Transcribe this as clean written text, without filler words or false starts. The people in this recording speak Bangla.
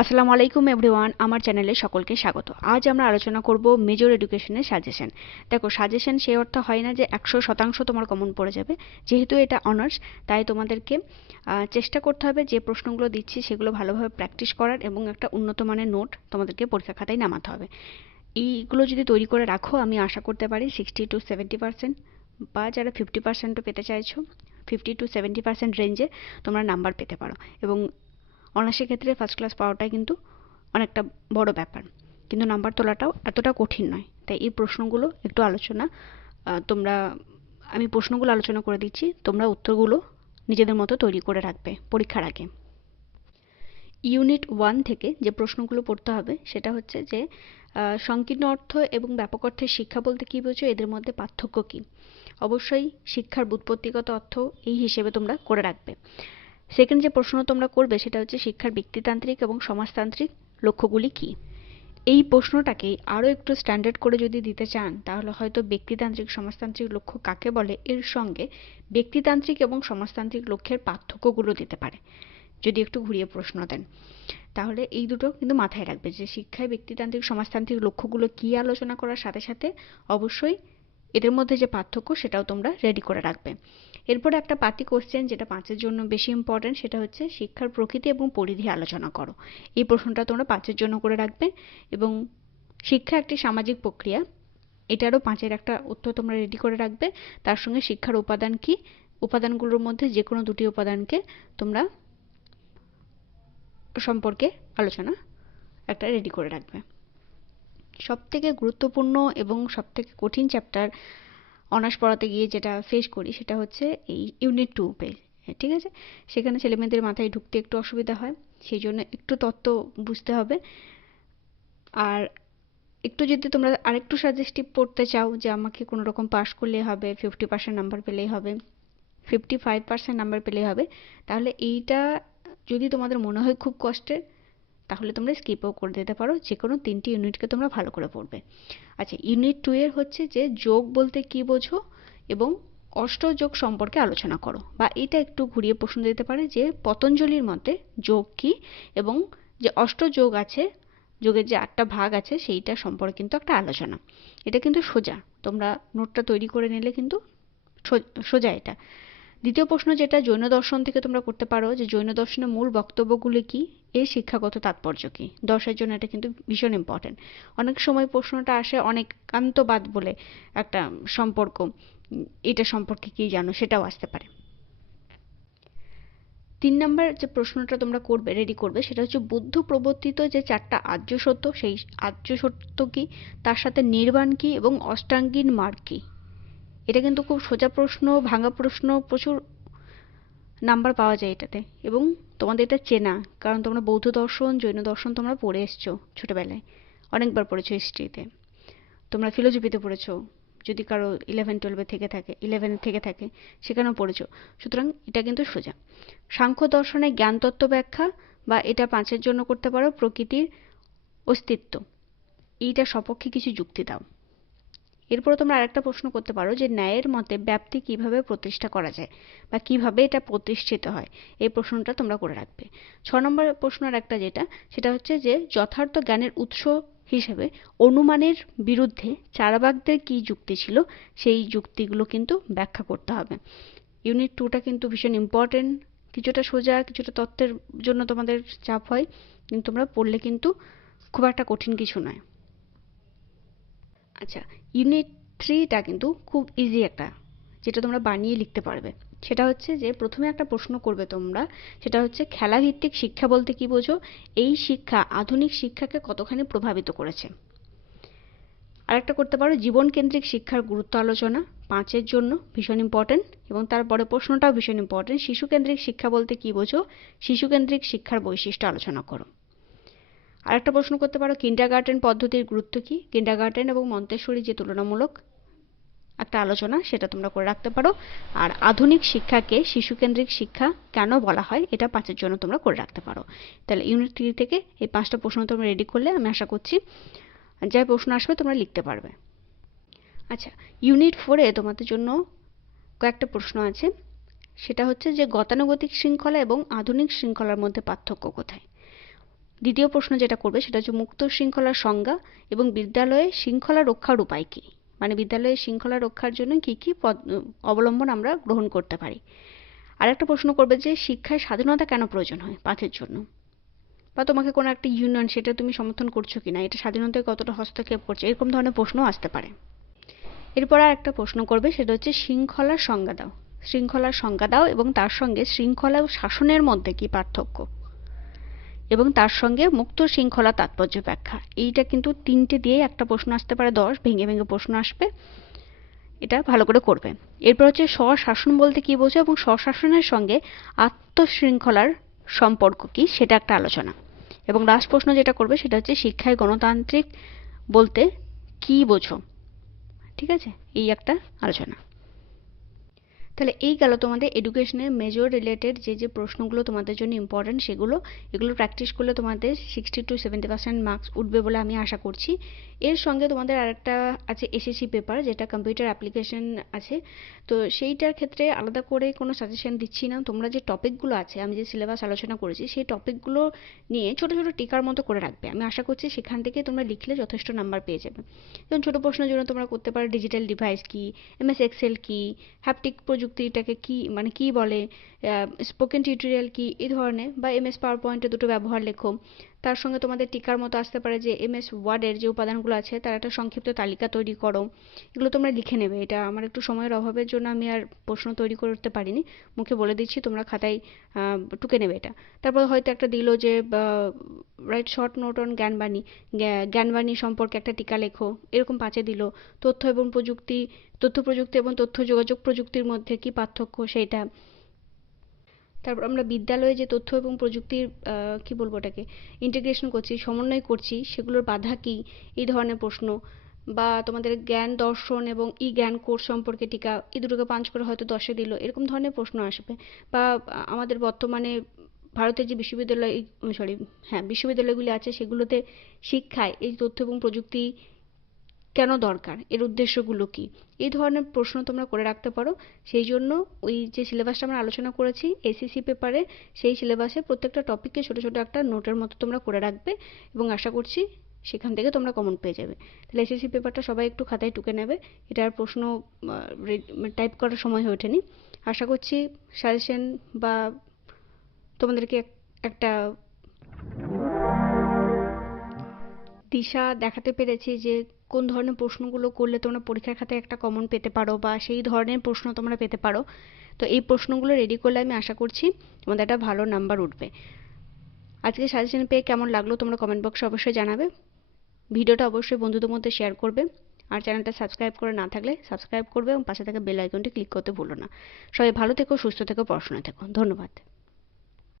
আসসালামু আলাইকুম এভরিওয়ান, আমার চ্যানেলে সকলকে স্বাগত। আজ আমরা আলোচনা করব মেজর এডুকেশনের সাজেশন। দেখো, সাজেশন সেই অর্থ হয় না যে 100% তোমার কমন পড়ে যাবে। যেহেতু এটা অনার্স, তাই তোমাদেরকে চেষ্টা করতে হবে যে প্রশ্নগুলো দিচ্ছি সেগুলো ভালোভাবে প্র্যাকটিস করার এবং একটা উন্নত মানের নোট তোমাদেরকে পরীক্ষা খাতায় নামাতে হবে। এইগুলো যদি তৈরি করে রাখো, আমি আশা করতে পারি 60-70% বা যারা 50%ও পেতে চাইছো, 50-70% রেঞ্জে তোমরা নাম্বার পেতে পারো। এবং অনার্সের ক্ষেত্রে ফার্স্ট ক্লাস পাওয়াটাই কিন্তু অনেকটা বড় ব্যাপার, কিন্তু নাম্বার তোলাটাও এতটা কঠিন নয়। তাই এই প্রশ্নগুলো একটু আলোচনা তোমরা আমি প্রশ্নগুলো আলোচনা করে দিচ্ছি, তোমরা উত্তরগুলো নিজেদের মতো তৈরি করে রাখবে পরীক্ষার আগে। ইউনিট 1 থেকে যে প্রশ্নগুলো পড়তে হবে সেটা হচ্ছে যে সংকীর্ণ অর্থ এবং ব্যাপক অর্থের শিক্ষা বলতে কী বোঝো, এদের মধ্যে পার্থক্য কী। অবশ্যই শিক্ষার ব্যুৎপত্তিগত অর্থ এই হিসেবে তোমরা করে রাখবে। সেকেন্ড যে প্রশ্ন তোমরা করবে সেটা হচ্ছে শিক্ষার ব্যক্তিতান্ত্রিক এবং সমাজতান্ত্রিক লক্ষ্যগুলি কী। এই প্রশ্নটাকে আরও একটু স্ট্যান্ডার্ড করে যদি দিতে চান, তাহলে হয়তো ব্যক্তিতান্ত্রিক সমাজতান্ত্রিক লক্ষ্য কাকে বলে এর সঙ্গে ব্যক্তিতান্ত্রিক এবং সমাজতান্ত্রিক লক্ষ্যের পার্থক্যগুলো দিতে পারে। যদি একটু ঘুরিয়ে প্রশ্ন দেন, তাহলে এই দুটো কিন্তু মাথায় রাখবে যে শিক্ষায় ব্যক্তিতান্ত্রিক সমাজতান্ত্রিক লক্ষ্যগুলো কী আলোচনা করার সাথে সাথে অবশ্যই এদের মধ্যে যে পার্থক্য সেটাও তোমরা রেডি করে রাখবে। এরপরে একটা পাতি কোশ্চেন যেটা 5-এর জন্য বেশি ইম্পর্টেন্ট, সেটা হচ্ছে শিক্ষার প্রকৃতি এবং পরিধি আলোচনা করো। এই প্রশ্নটা তোমরা 5-এর জন্য করে রাখবে। এবং শিক্ষা একটি সামাজিক প্রক্রিয়া, এটারও 5-এর একটা উত্তর তোমরা রেডি করে রাখবে। তার সঙ্গে শিক্ষার উপাদান কি, উপাদানগুলোর মধ্যে যে কোনো দুটি উপাদানকে তোমরা সম্পর্কে আলোচনা একটা রেডি করে রাখবে। সবথেকে গুরুত্বপূর্ণ এবং সবথেকে কঠিন চ্যাপ্টার অনার্স পড়াতে গিয়ে যেটা ফেস করি সেটা হচ্ছে এই ইউনিট 2 পেজ। ঠিক আছে, সেখানে ছেলেমেয়েদের মাথায় ঢুকতে একটু অসুবিধা হয়, সেই জন্য একটু তত্ত্ব বুঝতে হবে। আর একটু যদি তোমরা আরেকটু সাজেস্টিভ পড়তে চাও যে আমাকে কোনো রকম পাস করলেই হবে, 50% নাম্বার পেলেই হবে, 55% নাম্বার পেলেই হবে, তাহলে এইটা যদি তোমাদের মনে হয় খুব কষ্টের, তাহলে তোমরা স্কিপও করে দিতে পারো। যে কোনো 3টি ইউনিটকে তোমরা ভালো করে পড়বে। আচ্ছা, ইউনিট 2 এর হচ্ছে যে যোগ বলতে কি বোঝো এবং অষ্টযোগ সম্পর্কে আলোচনা করো। বা এটা একটু ঘুরিয়ে প্রশ্ন দিতে পারে যে পতঞ্জলির মতে যোগ কি এবং যে অষ্টযোগ আছে, যোগের যে 8টা ভাগ আছে সেইটা সম্পর্কে কিন্তু একটা আলোচনা। এটা কিন্তু সোজা, তোমরা নোটটা তৈরি করে নিলে কিন্তু সোজা এটা। দ্বিতীয় প্রশ্ন যেটা জৈন দর্শন থেকে তোমরা করতে পারো, যে জৈন দর্শনের মূল বক্তব্যগুলি কি, এর শিক্ষাগত তাৎপর্য কি। 10-এর জন্য এটা কিন্তু ভীষণ ইম্পর্টেন্ট। অনেক সময় প্রশ্নটা আসে অনেকান্তবাদ বলে একটা সম্পর্ক, এটা সম্পর্কে কি জানো, সেটাও আসতে পারে। 3 নম্বর যে প্রশ্নটা তোমরা করবে, রেডি করবে, সেটা হচ্ছে বুদ্ধ প্রবর্তিত যে 4টা আর্য সত্য, সেই আর্য সত্য কি, তার সাথে নির্বাণ কি এবং অষ্টাঙ্গিন মার্গ কি। এটা কিন্তু খুব সোজা প্রশ্ন, ভাঙা প্রশ্ন, প্রচুর নাম্বার পাওয়া যায় এটাতে। এবং তোমাদের এটা চেনা, কারণ তোমরা বৌদ্ধ দর্শন, জৈন দর্শন তোমরা পড়ে এসছো ছোটবেলায়, অনেকবার পড়েছো হিস্ট্রিতে, তোমরা ফিলোসফিতে পড়েছো, যদি কারো 11-12 থেকে থাকে, 11 থেকে থাকে সেখানেও পড়েছো। সুতরাং এটা কিন্তু সোজা। সাংখ্য দর্শনের জ্ঞান তত্ত্ব ব্যাখ্যা, বা এটা 5-এর জন্য করতে পারো প্রকৃতির অস্তিত্ব, এইটার সপক্ষে কিছু যুক্তি দাও। এরপরে তোমরা আরেকটা প্রশ্ন করতে পারো যে ন্যায়ের মতে ব্যাপ্তি কিভাবে প্রতিষ্ঠা করা যায় বা কিভাবে এটা প্রতিষ্ঠিত হয়, এই প্রশ্নটা তোমরা করে রাখবে। 6 নম্বর প্রশ্নের একটা যেটা, সেটা হচ্ছে যে যথার্থ জ্ঞানের উৎস হিসেবে অনুমানের বিরুদ্ধে চারাবাকদের কি যুক্তি ছিল, সেই যুক্তিগুলো কিন্তু ব্যাখ্যা করতে হবে। ইউনিট 2টা কিন্তু ভীষণ ইম্পর্টেন্ট, কিছুটা সোজা, কিছুটা তত্ত্বের জন্য তোমাদের চাপ হয়, কিন্তু তোমরা পড়লে কিন্তু খুব একটা কঠিন কিছু নয়। আচ্ছা, ইউনিট 3টা কিন্তু খুব ইজি একটা, যেটা তোমরা বানিয়ে লিখতে পারবে। সেটা হচ্ছে যে প্রথমে একটা প্রশ্ন করবে তোমরা, সেটা হচ্ছে খেলাভিত্তিক শিক্ষা বলতে কি বোঝো, এই শিক্ষা আধুনিক শিক্ষাকে কতখানি প্রভাবিত করেছে। আরেকটা করতে পারো জীবন কেন্দ্রিক শিক্ষার গুরুত্ব আলোচনা, 5-এর জন্য ভীষণ ইম্পর্টেন্ট। এবং তারপরে প্রশ্নটাও ভীষণ ইম্পর্টেন্ট, শিশু কেন্দ্রিক শিক্ষা বলতে কি বোঝো, শিশু কেন্দ্রিক শিক্ষার বৈশিষ্ট্য আলোচনা করো। আরেকটা প্রশ্ন করতে পারো কিন্ডারগার্টেন পদ্ধতির গুরুত্ব কি, কিন্ডারগার্টেন এবং মন্তেশ্বরী যে তুলনামূলক একটা আলোচনা, সেটা তোমরা করে রাখতে পারো। আর আধুনিক শিক্ষাকে শিশুকেন্দ্রিক শিক্ষা কেন বলা হয়, এটা 5-এর জন্য তোমরা করে রাখতে পারো। তাহলে ইউনিট 3 থেকে এই 5টা প্রশ্ন তোমরা রেডি করলে আমি আশা করছি যা প্রশ্ন আসবে তোমরা লিখতে পারবে। আচ্ছা, ইউনিট 4-এ তোমাদের জন্য কয়েকটা প্রশ্ন আছে, সেটা হচ্ছে যে গতানুগতিক শৃঙ্খলা এবং আধুনিক শৃঙ্খলার মধ্যে পার্থক্য কোথায়। দ্বিতীয় প্রশ্ন যেটা করবে সেটা হচ্ছে মুক্ত শৃঙ্খলার সংজ্ঞা এবং বিদ্যালয়ে শৃঙ্খলা রক্ষার উপায় কি, মানে বিদ্যালয়ে শৃঙ্খলা রক্ষার জন্য কি কি অবলম্বন আমরা গ্রহণ করতে পারি। আরেকটা প্রশ্ন করবে যে শিক্ষায় স্বাধীনতা কেন প্রয়োজন হয় পাঠের জন্য, বা তোমাকে কোনো একটা ইউনিয়ন সেটা তুমি সমর্থন করছো কিনা, এটা স্বাধীনতায় কতটা হস্তক্ষেপ করছে, এরকম ধরনের প্রশ্নও আসতে পারে। এরপর আর একটা প্রশ্ন করবে সেটা হচ্ছে শৃঙ্খলার সংজ্ঞা দাও, শৃঙ্খলার সংজ্ঞা দাও এবং তার সঙ্গে শৃঙ্খলা ও শাসনের মধ্যে কি পার্থক্য, এবং তার সঙ্গে মুক্ত শৃঙ্খলা তাৎপর্য ব্যাখ্যা। এইটা কিন্তু তিনটে দিয়ে একটা প্রশ্ন আসতে পারে, 10 ভেঙে ভেঙে প্রশ্ন আসবে, এটা ভালো করে করবে। এরপর হচ্ছে স্বশাসন বলতে কি বোঝো এবং স্বশাসনের সঙ্গে আত্মশৃঙ্খলার সম্পর্ক কি সেটা একটা আলোচনা। এবং লাস্ট প্রশ্ন যেটা করবে সেটা হচ্ছে শিক্ষায় গণতান্ত্রিক বলতে কি বোঝো, ঠিক আছে, এই একটা আলোচনা। তাহলে এই গেল তোমাদের এডুকেশনের মেজর রিলেটেড যে যে প্রশ্নগুলো তোমাদের জন্য ইম্পর্টেন্ট সেগুলো, এগুলো প্র্যাকটিস করলে তোমাদের 60 to 70% মার্কস উঠবে বলে আমি আশা করছি। এর সঙ্গে তোমাদের আরেকটা আছে এসএসসি পেপার, যেটা কম্পিউটার অ্যাপ্লিকেশন আছে, তো সেইটার ক্ষেত্রে আলাদা করে কোনো সাজেশন দিচ্ছি না। তোমরা যে টপিকগুলো আছে, আমি যে সিলেবাস আলোচনা করেছি সেই টপিকগুলো নিয়ে ছোট ছোট টিকার মতো করে রাখবে। আমি আশা করছি সেখান থেকে তোমরা লিখলে যথেষ্ট নাম্বার পেয়ে যাবে। যেমন ছোট প্রশ্নের জন্য তোমরা করতে পারো ডিজিটাল ডিভাইস কি, এমএস এক্সেল কি, হ্যাপটিক প্রযুক্তিটাকে কি মানে কি বলে, স্পোকেন টিউটোরিয়াল কি, এই ধরনের, বা এমএস পাওয়ার পয়েন্টের দুটো ব্যবহার লেখো। তার সঙ্গে তোমাদের টিকার মতো আসতে পারে যে এমএস ওয়ার্ডের যে উপাদানগুলো আছে তার একটা সংক্ষিপ্ত তালিকা তৈরি করো। এগুলো তোমরা লিখে নেবে। এটা আমার একটু সময়ের অভাবের জন্য আমি আর প্রশ্ন তৈরি করে উঠতে পারিনি, মুখে বলে দিচ্ছি, তোমরা খাতায় টুকে নেবে এটা। তারপর হয়তো একটা দিল যে রাইট শর্ট নোট অন জ্ঞানবাণী, জ্ঞানবাণী সম্পর্কে একটা টিকা লেখো, এরকম 5-এ দিল। তথ্য এবং প্রযুক্তি, তথ্য প্রযুক্তি এবং তথ্য যোগাযোগ প্রযুক্তির মধ্যে কি পার্থক্য সেইটা। তারপর আমরা বিদ্যালয়ে যে তথ্য এবং প্রযুক্তির কি বলবো ওটাকে ইন্টিগ্রেশন করছি, সমন্বয় করছি, সেগুলোর বাধা কি, এই ধরনের প্রশ্ন। বা তোমাদের জ্ঞান দর্শন এবং ই জ্ঞান কোর্স সম্পর্কে টিকা, এই দুটোকে পাঞ্চ করে হয়তো 10-এ দিল, এরকম ধরনের প্রশ্ন আসবে। বা আমাদের বর্তমানে ভারতের যে বিশ্ববিদ্যালয়, সরি হ্যাঁ বিশ্ববিদ্যালয়গুলি আছে সেগুলোতে শিক্ষায় এই তথ্য এবং প্রযুক্তি কেন দরকার, এর উদ্দেশ্যগুলো কি, এই ধরনের প্রশ্ন তোমরা করে রাখতে পারো। সেই জন্য ওই যে সিলেবাসটা আমরা আলোচনা করেছি এসএসসি পেপারে, সেই সিলেবাসে প্রত্যেকটা টপিককে ছোট ছোট একটা নোটের মতো তোমরা করে রাখবে এবং আশা করছি সেখান থেকে তোমরা কমন পেয়ে যাবে। তাহলে এসএসসি পেপারটা সবাই একটু খাতায় টুকে নেবে, এটার প্রশ্ন টাইপ করার সময় হয়ে ওঠেনি। আশা করছি সাজেশন বা তোমাদেরকে একটা দিশা দেখাতে পেরেছি যে কোন ধরনের প্রশ্নগুলো করলে তোমরা পরীক্ষার খাতায় একটা কমন পেতে পারো বা সেই ধরনের প্রশ্ন তোমরা পেতে পারো। তো এই প্রশ্নগুলো রেডি করলে আমি আশা করছি তোমাদের একটা ভালো নাম্বার উঠবে। আজকে সাজেশন পেয়ে কেমন লাগলো তোমরা কমেন্ট বক্সে অবশ্যই জানাবে। ভিডিওটা অবশ্যই বন্ধুদের মধ্যে শেয়ার করবে, আর চ্যানেলটা সাবস্ক্রাইব করে না থাকলে সাবস্ক্রাইব করবে এবং পাশে থাকা বেল আইকনটি ক্লিক করতে ভুলো না। সবাই ভালো থেকো, সুস্থ থেকো, পড়াশোনায় থেকো। ধন্যবাদ।